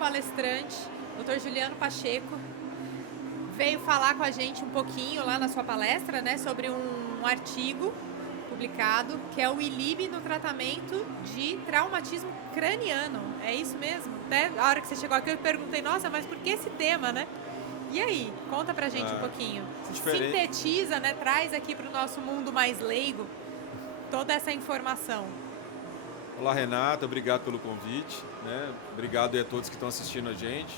palestrante, Dr. Juliano Pacheco, veio falar com a gente um pouquinho lá na sua palestra, né, sobre um artigo publicado, que é o ILIB no tratamento de traumatismo craniano. É isso mesmo? Até a hora que você chegou aqui eu perguntei, nossa, mas por que esse tema, né? E aí, conta pra gente um pouquinho. Sintetiza, né, traz aqui para o nosso mundo mais leigo toda essa informação. Olá, Renata, obrigado pelo convite, né? Obrigado a todos que estão assistindo a gente.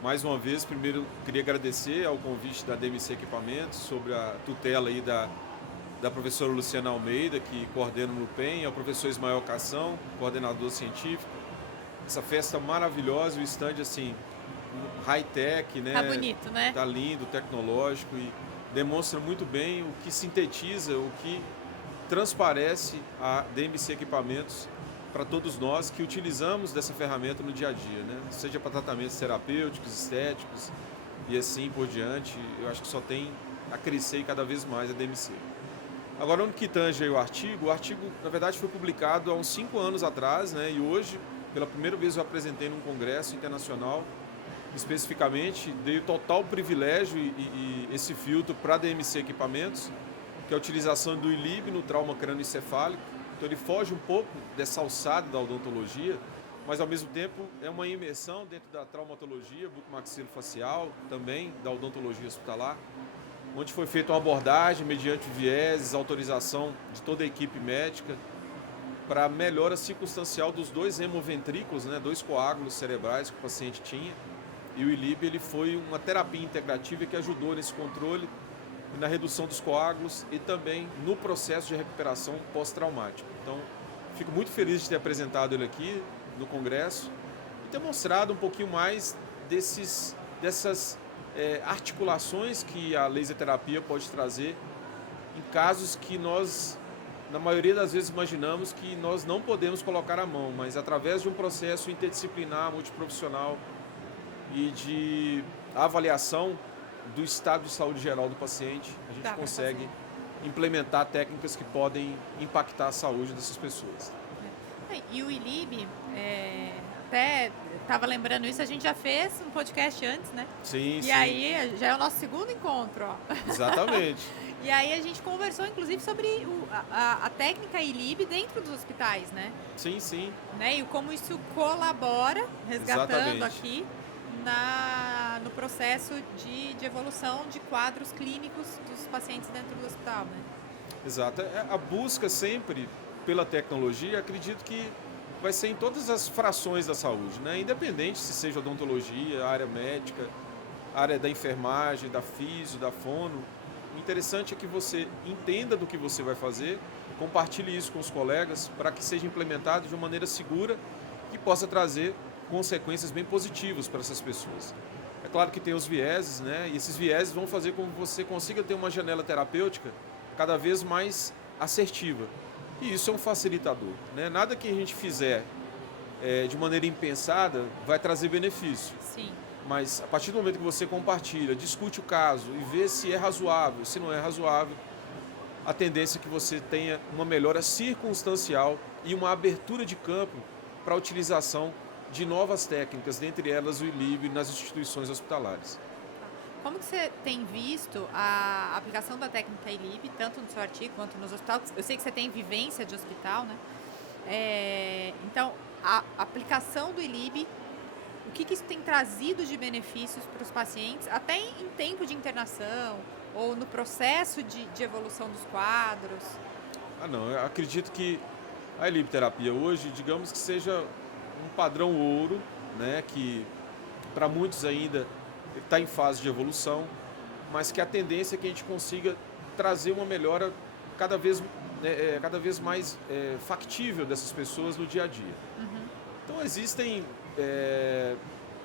Mais uma vez, primeiro queria agradecer ao convite da DMC Equipamentos sobre a tutela aí da professora Luciana Almeida, que coordena o NUPEM, ao professor Ismael Cação, coordenador científico. Essa festa maravilhosa, o stand assim, high-tech, né? Tá bonito, né? Tá lindo, tecnológico e demonstra muito bem o que sintetiza, o que transparece a DMC Equipamentos para todos nós que utilizamos dessa ferramenta no dia a dia, né? Seja para tratamentos terapêuticos, estéticos e assim por diante. Eu acho que só tem a crescer cada vez mais a DMC. Agora, no que tange o artigo na verdade foi publicado há uns 5 anos atrás, né? E hoje, pela primeira vez, eu apresentei num congresso internacional. Especificamente, dei o total privilégio e esse filtro para a DMC Equipamentos, que é a utilização do ILIB no trauma crânioencefálico. Então ele foge um pouco dessa alçada da odontologia, mas ao mesmo tempo é uma imersão dentro da traumatologia bucomaxilofacial, também da odontologia hospitalar, onde foi feita uma abordagem mediante vieses, autorização de toda a equipe médica para melhora circunstancial dos 2 hemoventrículos, né, 2 coágulos cerebrais que o paciente tinha. E o ILIB ele foi uma terapia integrativa que ajudou nesse controle e na redução dos coágulos e também no processo de recuperação pós-traumática. Então, fico muito feliz de ter apresentado ele aqui no congresso e ter mostrado um pouquinho mais dessas articulações que a laser terapia pode trazer em casos que nós, na maioria das vezes, imaginamos que nós não podemos colocar a mão, mas através de um processo interdisciplinar, multiprofissional e de avaliação do estado de saúde geral do paciente, a gente consegue implementar técnicas que podem impactar a saúde dessas pessoas. E o ILIB, até estava lembrando isso, a gente já fez um podcast antes, né? Sim, sim. Aí já é o nosso segundo encontro, ó. Exatamente. E aí a gente conversou, inclusive, sobre a técnica ILIB dentro dos hospitais, né? Sim, sim. Né? E como isso colabora, resgatando Exatamente. aqui, no processo de evolução de quadros clínicos dos pacientes dentro do hospital, né? Exato. A busca sempre pela tecnologia, acredito que vai ser em todas as frações da saúde, né? Independente se seja odontologia, área médica, área da enfermagem, da fisio, da fono. O interessante é que você entenda do que você vai fazer, compartilhe isso com os colegas para que seja implementado de uma maneira segura e possa trazer consequências bem positivas para essas pessoas. É claro que tem os vieses, né? E esses vieses vão fazer com que você consiga ter uma janela terapêutica cada vez mais assertiva. E isso é um facilitador, né? Nada que a gente fizer de maneira impensada vai trazer benefício. Sim. Mas a partir do momento que você compartilha, discute o caso e vê se é razoável, se não é razoável, a tendência é que você tenha uma melhora circunstancial e uma abertura de campo para a utilização de novas técnicas, dentre elas o ILIB nas instituições hospitalares. Como que você tem visto a aplicação da técnica ILIB, tanto no seu artigo quanto nos hospitais? Eu sei que você tem vivência de hospital, né? Então, a aplicação do ILIB, o que isso tem trazido de benefícios para os pacientes, até em tempo de internação ou no processo de evolução dos quadros? Não, eu acredito que a ILIB terapia hoje, digamos que seja um padrão ouro, né, que para muitos ainda está em fase de evolução, mas que a tendência é que a gente consiga trazer uma melhora cada vez mais factível dessas pessoas no dia a dia. Uhum. Então existem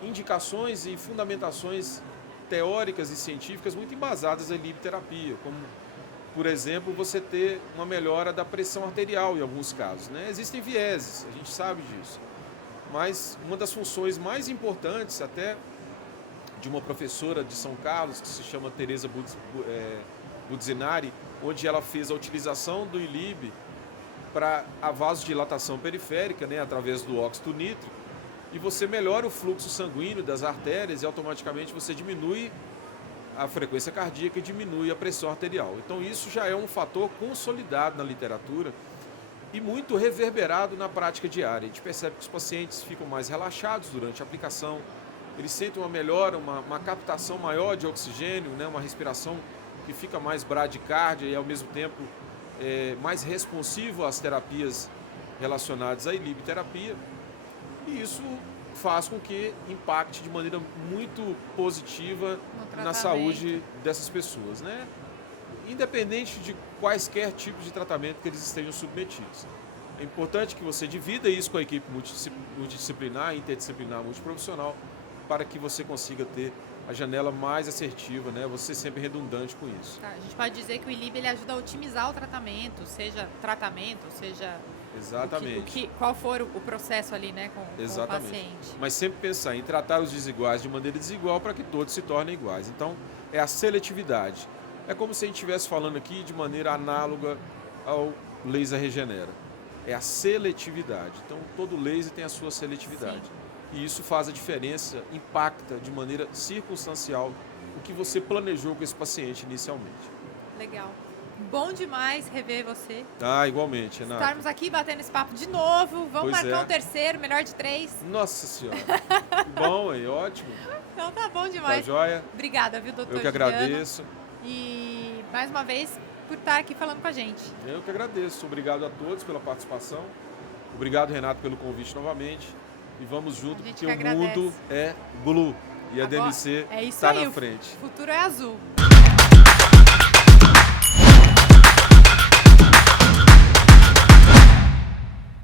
indicações e fundamentações teóricas e científicas muito embasadas em ILIB terapia, como, por exemplo, você ter uma melhora da pressão arterial em alguns casos, né? Existem vieses, a gente sabe disso. Mas uma das funções mais importantes, até de uma professora de São Carlos, que se chama Teresa Buzzinari, onde ela fez a utilização do ILIB para a vasodilatação periférica, né, através do óxido nítrico, e você melhora o fluxo sanguíneo das artérias e automaticamente você diminui a frequência cardíaca e diminui a pressão arterial. Então isso já é um fator consolidado na literatura e muito reverberado na prática diária. A gente percebe que os pacientes ficam mais relaxados durante a aplicação, eles sentem uma melhora, uma captação maior de oxigênio, né? Uma respiração que fica mais bradicárdia e ao mesmo tempo mais responsivo às terapias relacionadas à ilibiterapia. E isso faz com que impacte de maneira muito positiva na saúde dessas pessoas, né? Independente de quaisquer tipos de tratamento que eles estejam submetidos. É importante que você divida isso com a equipe multidisciplinar, interdisciplinar, multiprofissional, para que você consiga ter a janela mais assertiva, né? Você sempre redundante com isso. Tá, a gente pode dizer que o ILIB ele ajuda a otimizar o tratamento, seja Exatamente. Qual for o processo ali, né, com o paciente. Mas sempre pensar em tratar os desiguais de maneira desigual para que todos se tornem iguais. Então, é a seletividade. É como se a gente estivesse falando aqui de maneira análoga ao laser regenera. É a seletividade. Então, todo laser tem a sua seletividade. Sim. E isso faz a diferença, impacta de maneira circunstancial o que você planejou com esse paciente inicialmente. Legal. Bom demais rever você. Igualmente, Renata. Estarmos aqui batendo esse papo de novo. Vamos marcar um terceiro, melhor de 3. Nossa Senhora. Bom, aí, ótimo. Então tá bom demais. Tá joia? Obrigada, viu, doutor? Eu que agradeço. E mais uma vez por estar aqui falando com a gente. Eu que agradeço. Obrigado a todos pela participação. Obrigado, Renato, pelo convite novamente. E vamos junto, porque o mundo é blue e a DMC está na frente. O futuro é azul.